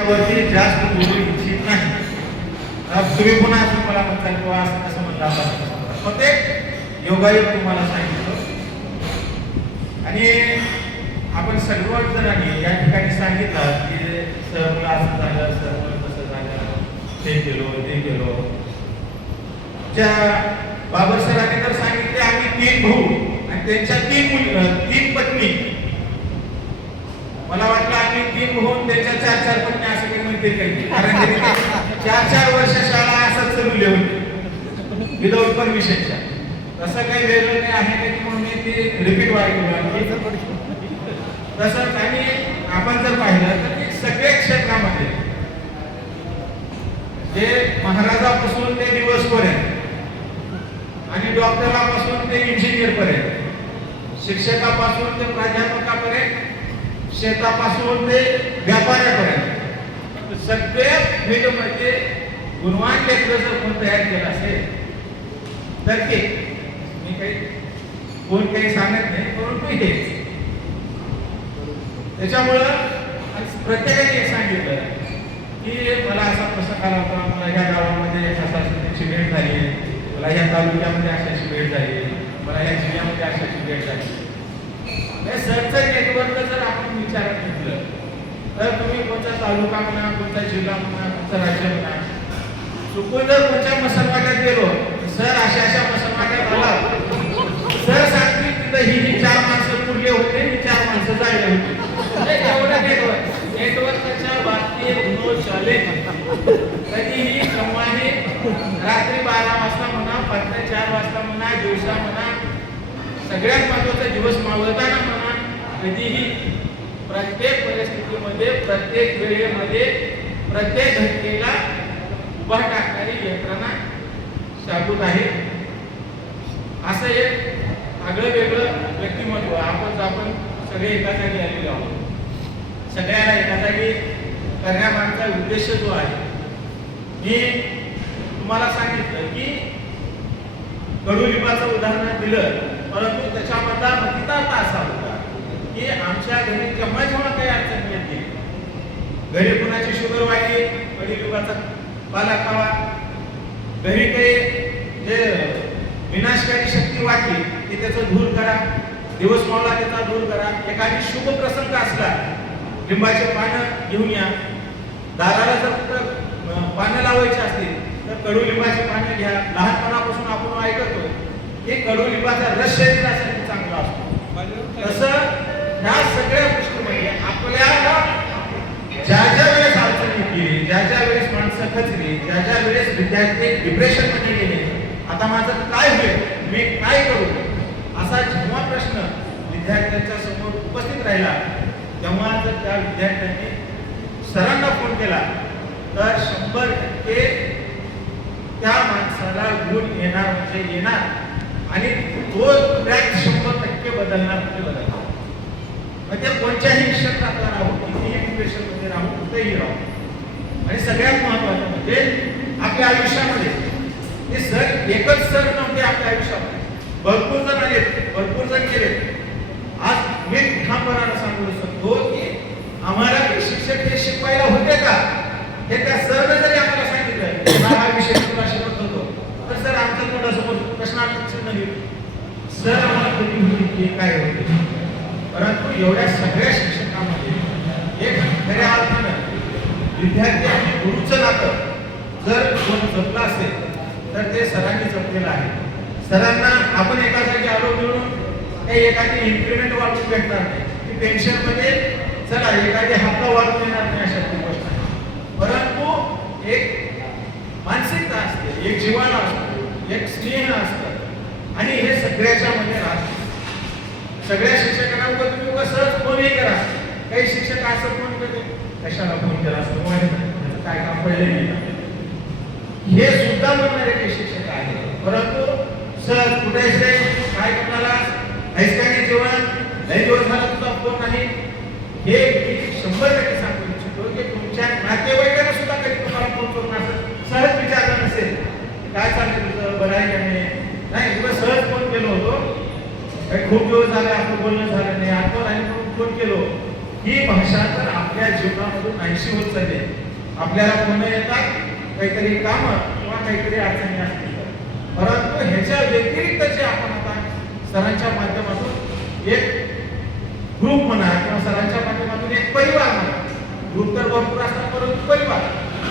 त्यावरती जास्त बोलू इच्छित नाही. तुम्ही पुन्हा असं मला म्हणता किंवा असं कसं म्हणता फक्त योगायोग तुम्हाला सांगितलं. आणि आपण सर्व जणांनी या ठिकाणी सांगितलं की सर मला असं झालं, सर मला कसं झालं, ते केलो. ज्या बाबर सरांनी तर सांगितले आम्ही 3 भाऊ आणि त्यांच्या 3 पत्नी. मला वाटलं आम्ही 3 भाऊ त्यांच्या 4 पत्नी असं काही म्हणते काही, कारण 4 वर्ष शाळा असंच चालवले होते विदाऊट परमिशनच्या. तसं काही वेगळं काही आहे का की म्हणून मी ते रिपीट व्हायला तसंच. आणि आपण जर पाहिलं तर ते सगळे क्षेत्रामध्ये जे महाराजापासून ते दिवसपर्यंत आणि डॉक्टरापासून ते इंजिनियर पर्यंत, शिक्षकापासून ते प्राध्यापकापर्यंत, शेतापासून ते व्यापाऱ्यापर्यंत सगळ्या फील्डमध्ये गुणवान लेखक जर कोण तयार केलं असेल तर ते मी कोण काही सांगत नाही, परंतु हे त्याच्यामुळं प्रत्येकाने सांगितलं की मला असा प्रसंग आला होता, मला ह्या गावामध्ये अशी भेट झाली, मला ह्या तालुक्यामध्ये अशाची भेट झाली, मला ह्या जिल्ह्यामध्ये अशाची भेट झाली. सरचं नेटवर्क जर आपण विचारात घेतलं तर तुम्ही कोणता तालुका म्हणा, कोणता जिल्हा म्हणा, कोणतं राज्य म्हणा, चुकून जर कोणत्या मसलवाड्यात गेलो, सर अशा मसलवाड्यात आला, सर सांगतील तिथं ही 4 माणसं पुरले होते, ही 4 माणसं जाळले होते. एवढं नेटवर्कच्या बाबतीत चाले कधीही केव्हाही रात्री 12 वाजता म्हणा, पहाटे 4 वाजता म्हणा, दिवसा म्हणा, सगळ्यात महत्वाचा दिवस मावळताना म्हणा, कधीही प्रत्येक परिस्थितीमध्ये, प्रत्येक वेळेमध्ये, प्रत्येक घटनेला उभा टाकणारी यंत्रणा शाबूत आहे. असं एक आगळं वेगळं व्यक्तिमत्व. आपण सगळे एका जागी आलेले आहोत. सगळ्यांना एका जागी करण्यामागचा उद्देश जो आहे, मी तुम्हाला सांगितलं की कडुलिंबाचं उदाहरण दिलं, परंतु त्याच्यामधला मतितार्थ असा होता की आमच्या घरी जेव्हा काही अडचण येते, घरी कुणाची शुगर वाढली, कडुलिंबाचा पाला खावा, घरी काही जे विनाशकारी शक्ती वाटली की त्याचं दूर करा, दिवस मावळा त्याचा दूर करा. एखादी शुभ प्रसंग असला, लिंबाचे पानं घेऊन या. दाराला जर पानं लावायची असतील तर कडुलिंबाची पानं घ्या. लहानपणापासून आपण ऐकतो की कडुलिंबाचा रस शरीरासाठी चांगला असतो. तसं ह्या सगळ्या गोष्टीमध्ये आपल्याला ज्या वेळेस अडचण येते, ज्या वेळेस माणसं खचली, ज्या वेळेस विद्यार्थी डिप्रेशन मध्ये गेले, आता माझं काय होईल, मी काय करू, असा जेव्हा प्रश्न विद्यार्थ्यांच्या समोर उपस्थित राहिला, तेव्हा जर त्या विद्यार्थ्यांनी सरांना फोन केला तर 100% त्या माणसाला गुण येणार म्हणजे येणार, आणि तो ट्रॅक 100% बदलणार म्हणजे बदलणार. म्हणजे कोणत्याही क्षेत्रातला राहू, कितीही डिप्रेशन मध्ये राहू, कुठेही राहू. आणि सगळ्यात महत्वाचं म्हणजे आपल्या आयुष्यामध्ये हे सर एकच सर नव्हते आपल्या आयुष्यामध्ये, भरपूर जण आले, भरपूर जण गेले. आज मी ठामपणाने सांगू शकतो की आम्हाला शिक्षक हे शिकवायला होते का, हे त्या सरने जरी आम्हाला सांगितलं हा विषय तुला शिकवत होतो, तर सर आमच्या तोंडासमोर प्रश्नार्थचिन्ह घेऊ, सर आम्हाला कधी होती काय होते. परंतु एवढ्या सगळ्या शिक्षकांमध्ये एक खऱ्या अर्थानं विद्यार्थी आणि गुरुचं नातं जर कोण जपलं असेल तर ते सरांनी जपलेलं आहे. सरांना आपण एका जागी आलो मिळून काही एखादी इन्क्रिमेंट वाढवून भेटणार नाही, की पेन्शन मध्ये चला एखादी हप्ता वाढवून येणार नाही, अशा गोष्ट आहे. परंतु एक मानसिकता असते, एक जिव्हाळा असतो, एक स्नेह असतं, आणि हे सगळ्याच्या मध्ये राहतं. सगळ्या शिक्षकांना तुम्ही सहज फोनही करा. काही शिक्षक असं फोन करते, कशाला फोन केला असतो, काय काम पडले नाही, हे सुद्धा म्हणणारे काही शिक्षक आहेत. परंतु सर कुठे काय कोणाला ऐसकाने जेवण लई दिवस झाला तुझा फोन नाही, हे 100% सांगू इच्छितो की तुमच्या नातेवाईकांना सुद्धा कधी तुम्हाला फोन करून असं सहज विचारलं नसेल काय चाललंय तुझं, बरं आहे का नाही, तुला सहज फोन केलो होतो, काही खूप दिवस झाले आपलं बोलणं झालं नाही, आठवण आली म्हणून फोन केलो. ही भाषा तर आपल्या जीवनामधून नाहीशी होत चालली आहे. आपल्याला पुन्हा येतात काहीतरी कामं किंवा काहीतरी अडचणी असतील, परंतु ह्याच्या व्यतिरिक्त जे आपण आता सरांच्या माध्यमातून एक ग्रुप म्हणा किंवा सरांच्या माध्यमातून एक परिवार म्हणा, ग्रुप तर भरपूर असतात परंतु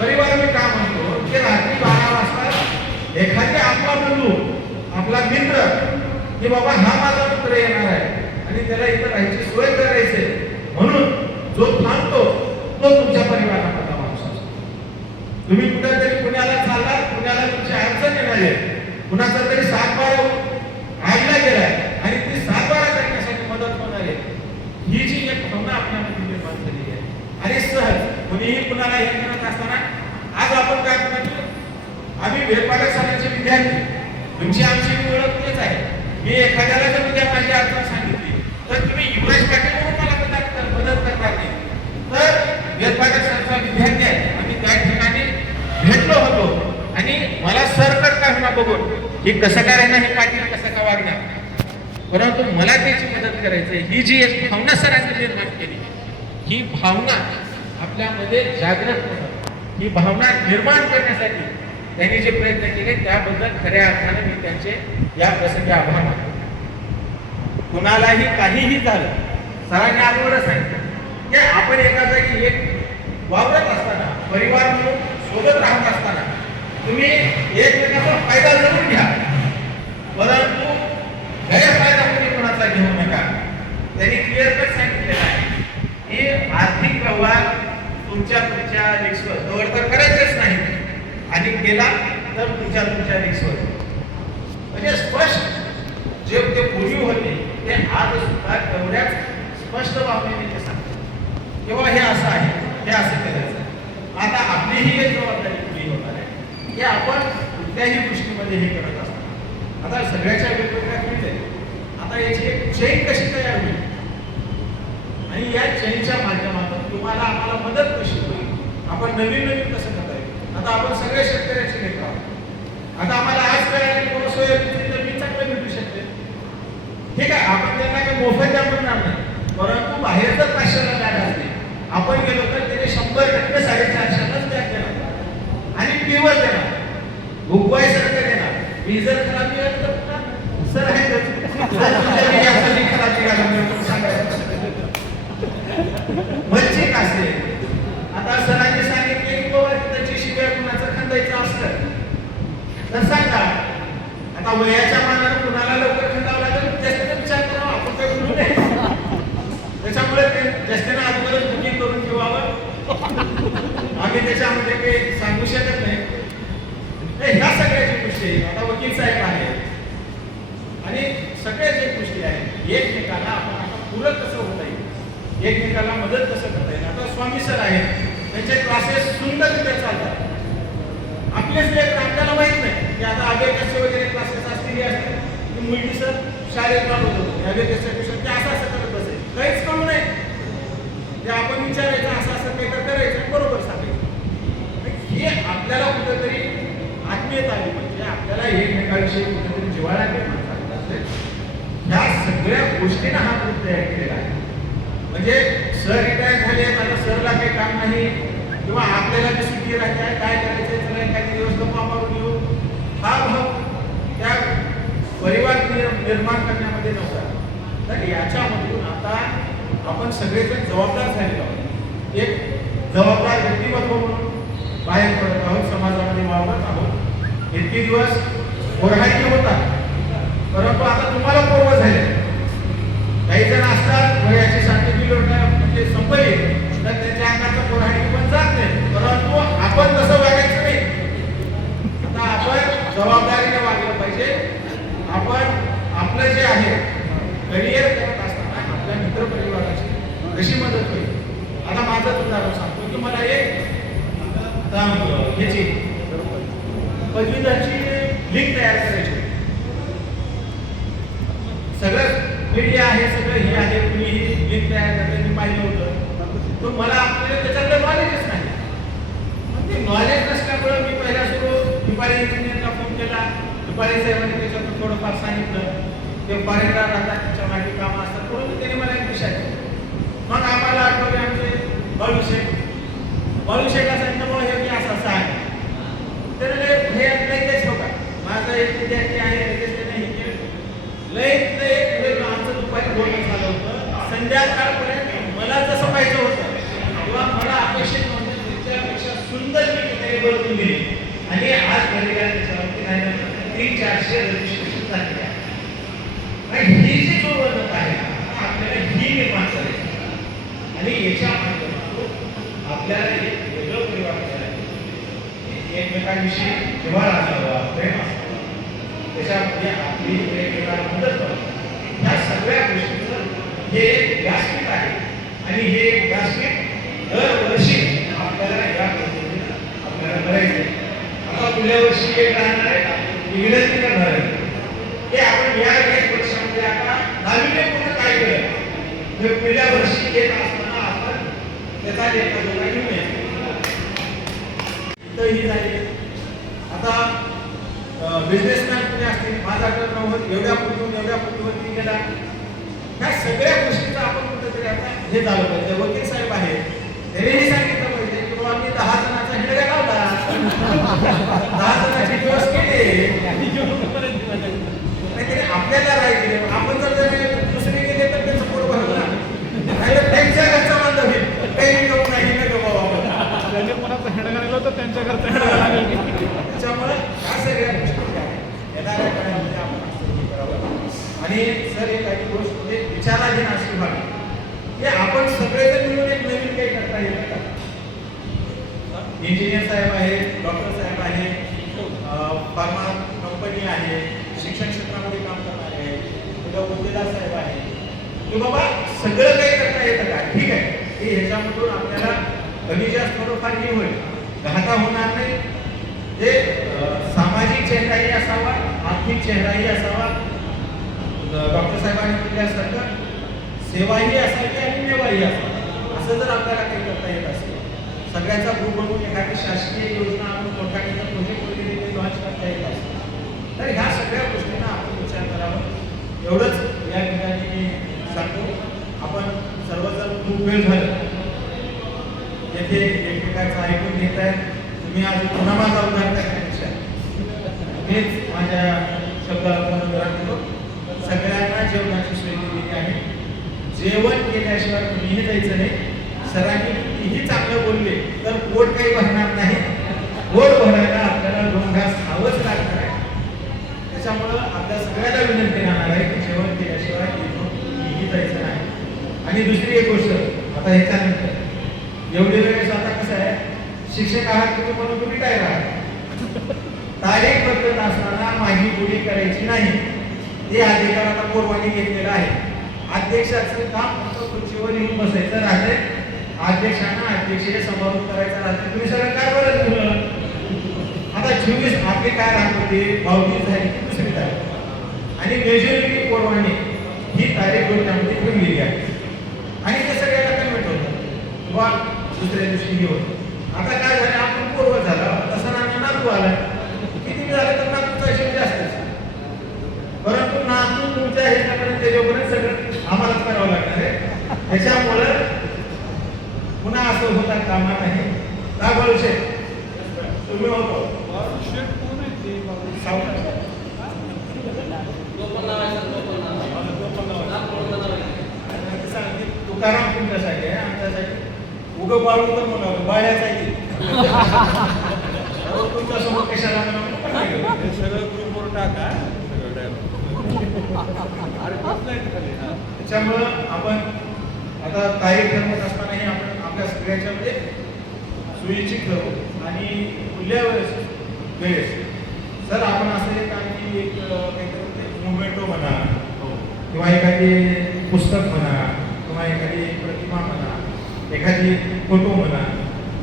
परिवार मी काय म्हणतो की रात्री 12 वाजता एखादी आपला बंधू आपला मित्र की बाबा हा माझा मित्र येणार आहे आणि त्याला इथं राहायची सोय करायची म्हणून जो थांबतो तो तुमच्या परिवारामधला माणूस असतो. तुम्ही कुठेतरी पुण्याला चालला, पुण्याला तुमची अडचण येणार आहे, कुणाचा तरी 7-12 आईला गेलाय आणि ती 7-12 करण्यासाठी मदत होणार आहे, ही जी एक भावना आपल्यामध्ये निर्माण झालेली आहे. आणि सहज कोणीही कुणाला हे करत असताना आज आपण काय म्हणतो, आम्ही वेळपाडक सरांचे विद्यार्थी, तुमची आमची ओळख तेच आहे. मी एखाद्याला जर उद्या माझी अडचण सांगितली तर तुम्ही युवराज पाटील म्हणून मला मदत करणार नाही, तर वेळपाडक सरचा विद्यार्थी आहे, आम्ही त्या ठिकाणी भेटलो होतो आणि मला सर करता होणार बघून की कसं काय राहणार, हे पाटील कसं का वागणार, परंतु मला त्याची मदत करायची, ही जी एक भावना सरांनी निर्माण केली, ही भावना आपल्यामध्ये जागृत होणं, ही भावना निर्माण करण्यासाठी त्यांनी जे प्रयत्न केले त्याबद्दल खऱ्या अर्थाने मी त्यांचे या प्रसंगी आभार मानतो. कुणालाही काहीही झालं, सरांनी अगोदरच सांगितलं की आपण एका जागी एक वावरत असताना, परिवार म्हणून सोबत राहत असताना तुम्ही एकमेकाचा फायदा जरूर घ्या, परंतु गैरफायदा कोणी कोणाचा घेऊ नका. त्यांनी क्लिअर कट सांगितलेलं आहे की आर्थिक व्यवहार तुमच्या रिक्सवर जवळ तर करायचेच नाही आणि केला तर तुमच्या रिक्सवर. म्हणजे स्पष्ट जे ते पूर्वी होते ते आज सुद्धा तेवढ्याच स्पष्ट भावनेने ते सांगतात किंवा हे असं आहे, हे असं करायचं. आता आपलीही एक जबाबदारी पुढे होणार आहे की आपण कुठल्याही गोष्टीमध्ये हे करत असतो. आता सगळ्याच्या वेगवेगळ्या फील्ड आहेत. आता याची एक चेन कशी तयार होईल आणि या चेनच्या माध्यमातून तुम्हाला आम्हाला मदत कशी होईल, आपण नवीन कसं करता येईल. आता आपण सगळे शेतकऱ्याचे लेकर आहोत. आता आम्हाला आज कळायला की सोयाबीनचं बी चांगलं भेटू शकते, ठीक आहे, आपण त्यांना काही मोफत द्या म्हणणार नाही, परंतु बाहेर जर 500ला बॅग असते, आपण गेलो तर त्याने 100% 450लाच बॅग देणार आणि प्युअर देणार, उगवायसारखं देणार. मी जर खराब दिलं तर सर आहे वंचित असते. आता सरांनी सांगितले की बाबा त्याची शिव्या कुणाचं खंदायचं असतं तर सांगा. आता वयाच्या मानानं कुणाला लवकर खंदावं लागेल जास्त विचार करावा, आपण काही बोलू नये. त्याच्यामुळे जास्तीनं अगोदरच बुकिंग करून ठेवावं. आम्ही त्याच्यामध्ये काही सांगू शकत नाही. ह्या सगळ्याची गोष्टी आता वकील साहेब आहेत आणि सगळ्या ज्या गोष्टी आहेत एकमेकाला आपण आता पूरक कसं होता येईल, एकमेकाला मदत कसं करता येईल. आता स्वामी सर आहेत, त्यांचे क्लासेस सुंदररित्या चालतात. आपलेच लेकर आपल्याला माहित नाही की आता अभ्यासाचे वगैरे क्लासेस असतील की मुलगी सर शाळेत जात होतो अभ्यासापेक्षा ते असं करत असेल, काहीच कळू नये ते आपण विचारायचं असं काही तर करायचं, बरोबर सांगायचं. हे आपल्याला कुठेतरी आत्मीयता आली पाहिजे, आपल्याला एकमेकांविषयी कुठेतरी जिव्हाळा निर्माण झाला असेल. ह्या सगळ्या गोष्टींना हा ग्रुप तयार केलेला आहे. म्हणजे सर रिटायर झाले, आता सरला काही काम नाही किंवा आपल्याला जी सुट्टी राहते काय करायचं, चला काही दिवस गप्पा मारून येऊ, हा भाव त्या परिवार निर्माण करण्यामध्ये नव्हता. तर याच्यामधून आता आपण सगळेजण जबाबदार झालेलो आहोत. एक जबाबदार व्यक्तिमत्व म्हणून बाहेर पडत आहोत, समाजामध्ये वावरत आहोत. इतके दिवस पोरहायचे होतात, परंतु आता तुम्हाला पूर्व झाले. काही जण असतात वयाची सर्टिफिकेट म्हणजे संपली तर त्यांच्या अंगाचं पोरहायची पण जात नाही, परंतु आपण तसं वागायचं नाही. आता आपण जबाबदारीने वागलं पाहिजे. आपण आपलं जे आहे करिअर करत असताना आपल्या मित्रपरिवाराची कशी मदत होईल. आता माझं उदाहरण सांगतो की मला एक ह्याची पदवीधरची लिंक तयार करायची. सगळं मीडिया आहे, सगळं हे आहे, कुणी ही लिंक तयार करते मी पाहिलं होतं, तो मला आपल्याला त्याच्याकडे नॉलेजच नाही. मग ते नॉलेज नसल्यामुळे मी पहिला सुरू दुपारी इंजिनियरला फोन केला, दुपारी साहेबांनी त्याच्यातून थोडंफार सांगितलं. ते फॉरेनला राहतात, त्याच्या मागे कामं असतात, परंतु त्याने मला एक विषय मग आम्हाला आठवले आमचे बाळूशेठला सांगितलं हे की असं आहे. तर हे लगेच हो का माझा एक विद्यार्थी आहे लगेच त्याने हे केलं लय आमचं दुपारी बोलणं झालं होतं. संध्याकाळपर्यंत मला जसं पाहिजे होतं किंवा मला अपेक्षित नव्हतं त्याच्यापेक्षा सुंदर मी काही बोलून गेली. आणि आज त्याच्यावरती नाही 300-400 रजिस्ट्रेशन झालेले आहे. आणि ही जी निवडणूक आहे आपल्याला ही निर्माण करायची आणि याच्या माध्यमातून आपल्याला एक वेगळं परिवार करायचं. एकमेकांविषयी जिव्हाळा असावा, प्रेम असावं, त्याच्यामध्ये आपली एकमेकांना मदत करावी. या सगळ्या गोष्टीचं हे एक व्यासपीठ आहे आणि हे व्यासपीठ दरवर्षी आपल्याला या पद्धतीने आपल्याला करायचं. आता पुढल्या वर्षी एक राहणार आहे विनंती करणार आहे की आपण या एक वर्षामध्ये आता नाविन्यपूर्ण काय केलं तर पुढल्या वर्षी येत असताना आपण त्याचा लेखाजोखा घेऊन यायचा. ही झाली. आता बिझनेसमॅन कुणी असतील माझ्याकडे नव्हतं एवढ्या फुटीवरती गेला. ह्या सगळ्या गोष्टीचं आपण कुठेतरी आता हे झालं पाहिजे. वकील साहेब आहेत त्यांनीही सांगितलं पाहिजे की बाबा मी 10 जणांचा हिडगा लावला 10 जणांचे दिवस केले नाही आपल्याला राय दिले. आपण जर दुसरे गेले तर त्यांचं पोट भरलं नाही तर त्यांच्या घरचा बांधव होईल काही नको नाही नको बाबा त्याने कोणाचा हिडगा नेला तर त्यांच्या घरचा हिडगा लागेल. त्याच्यामुळे ह्या सगळ्या गोष्टी येणाऱ्या काळामध्ये आपण असं करावं. आणि सर एक काही गोष्ट म्हणजे विचाराधीन अशी व्हावी की आपण सगळेजण मिळून एक नवीन काही करता येतं का. इंजिनियर साहेब आहेत, डॉक्टर साहेब आहेत, फार्मा कंपनी आहे, शिक्षण क्षेत्रामध्ये काम करणारे आहेत, उद्योगदार साहेब आहेत की बाबा सगळं काही करता येतं का. ठीक आहे की ह्याच्यामधून आपल्याला कमी जास्त थोडंफार हे होईल घाटा होणार नाही. जे सामाजिक चेहराही असावा, आर्थिक चेहराही असावा, डॉक्टर साहेबांनी म्हटल्यासारखं सेवाही असावी आणि मेवाही असावा. असं जर आपल्याला काही करता येत असेल सगळ्यांचा ग्रुप बनवून एखादी शासकीय योजना आपण मोठ्या प्रोजेक्ट वगैरे लॉन्च करता येत असेल तर ह्या सगळ्या गोष्टींना आपण विचार करावा. एवढंच या ठिकाणी मी सांगतो. आपण सर्वजण खूप वेळ झाला येथे एकमेकांचं ऐकून घेत आहे. तुम्ही आज पुन्हा माझा उद्धार करण्यापेक्षा मीच माझ्या शब्दाला पुनर्विराम देतो. सगळ्यांना जेवणाची सोय केलेली आहे. जेवण केल्याशिवाय कुणीही जायचं नाही. सरांनी कितीही चांगलं बोलले तर पोट काही भरणार नाही. पोट भरायला आपल्याला 2 घास खावंच लागणार आहे. त्याच्यामुळं आपल्या सगळ्याला विनंती राहणार आहे की जेवण केल्याशिवाय कुणीही जायचं नाही. आणि दुसरी एक गोष्ट आता ह्याच्यानंतर एवढे वेळेस आता कसं आहे शिक्षक आहात तुम्ही म्हणून तुम्ही काय राहा तारीख बदलत असताना माही पुढी करायची नाही. ते अधिकार आता पोरवानी घेतलेला आहे. अध्यक्षाचं काम फक्त खुर्चीवर येऊन बसायचं राहते. अध्यक्षांना अध्यक्षीय समारोप करायचा राहते. तुम्ही सगळं काय बरं ठेवलं. आता 24 आपली काय राहत होती 22 झाली की दुसरी तारीख आणि मेजॉरिटी पोरवानी ही तारीख डोक्यामध्ये ठेवलेली आहे आणि ते सगळ्याला कन्व्हर्ट होतं वा दुसऱ्या दिवशी हे होतं. आता काय झालं आपण पूर्व झाला तसं नातू आला किती झालं तर नातूचा हिशोब जास्त परंतु नातू तुमच्या ह्याच्यापर्यंत त्याच्यापर्यंत सगळं आम्हालाच करावं लागणार आहे. त्याच्यामुळं पुन्हा असं होता कामा नाही. का बोलशे तुम्ही होतो तुकाराम तुमच्यासाठी आहे आमच्यासाठी उगं बाळू तर म्हणावं बाळ्याचा तुमच्यासोबत कशाला सगळं ग्रुपवर टाका. त्याच्यामुळं आपण आता तारीख ठरवत असतानाही आपण आपल्या सगळ्याच्या म्हणजे सोयीची ठरवू आणि पुढल्या वेळेस सर आपण असं एक आणखी एक काहीतरी मोमेंटो म्हणा किंवा एखादी पुस्तक म्हणा किंवा एखादी प्रतिमा म्हणा एखादी फोटो म्हणा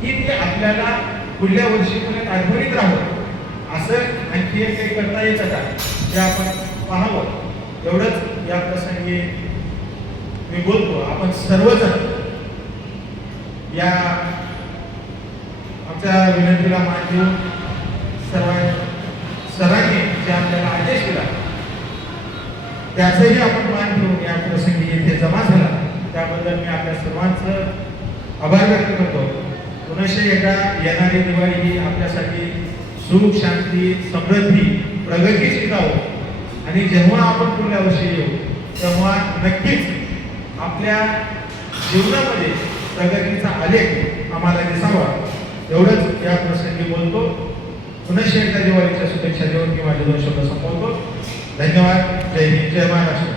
की ते आपल्याला पुढल्या वर्षीपर्यंत आठवणीत राहावं असं आणखी एक काही करता येतं का जे आपण पाहावं. एवढंच या प्रसंगी मी बोलतो. आपण सर्वजण या आमच्या विनंतीला मान देऊन सरांनी जे आपल्याला आदेश दिला त्याचंही आपण मान ठेवून या प्रसंगी येथे जमा झाला त्याबद्दल मी आपल्या सर्वांचं आभार व्यक्त करतो. पुनश्च एकदा येणारी दिवाळी ही आपल्यासाठी सुख, शांती, समृद्धी, प्रगतीची जावो. आणि जेव्हा आपण पुढल्या वर्षी येऊ तेव्हा नक्कीच आपल्या जीवनामध्ये प्रगतीचा आलेख आम्हाला दिसावा. एवढंच या प्रसंगी बोलतो. पुनश्च एकदा दिवाळीच्या शुभेच्छा देऊन मी माझे 2 शब्द संपवतो. धन्यवाद. जय हिंद, जय महाराष्ट्र.